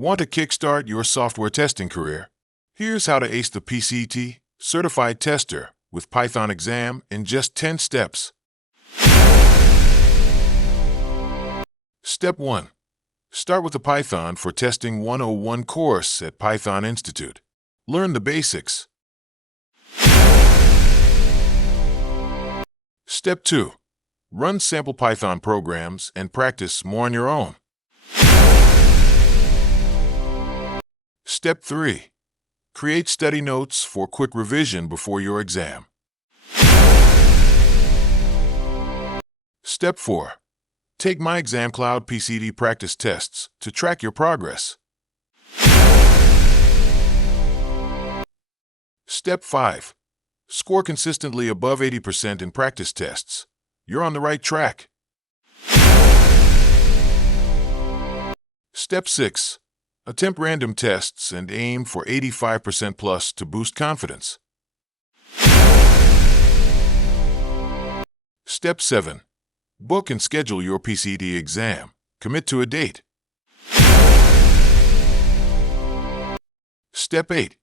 Want to kickstart your software testing career? Here's how to ace the PCET Certified Tester with Python exam in just 10 steps. Step 1. Start with the Python for Testing 101 course at Python Institute. Learn the basics. Step 2. Run sample Python programs and practice more on your own. Step 3. Create study notes for quick revision before your exam. Step 4. Take MyExamCloud PCET practice tests to track your progress. Step 5. Score consistently above 80% in practice tests. You're on the right track. Step 6. Attempt random tests and aim for 85% plus to boost confidence. Step 7. Book and schedule your PCET exam. Commit to a date. Step 8.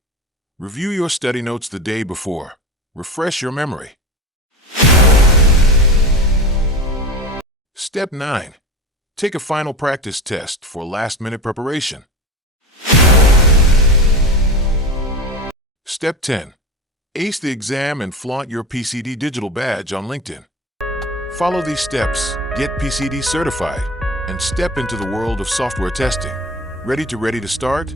Review your study notes the day before. Refresh your memory. Step 9. Take a final practice test for last-minute preparation. Step 10. Ace the exam and flaunt your PCET digital badge on LinkedIn. Follow these steps, get PCET certified, and step into the world of software testing. Ready to start?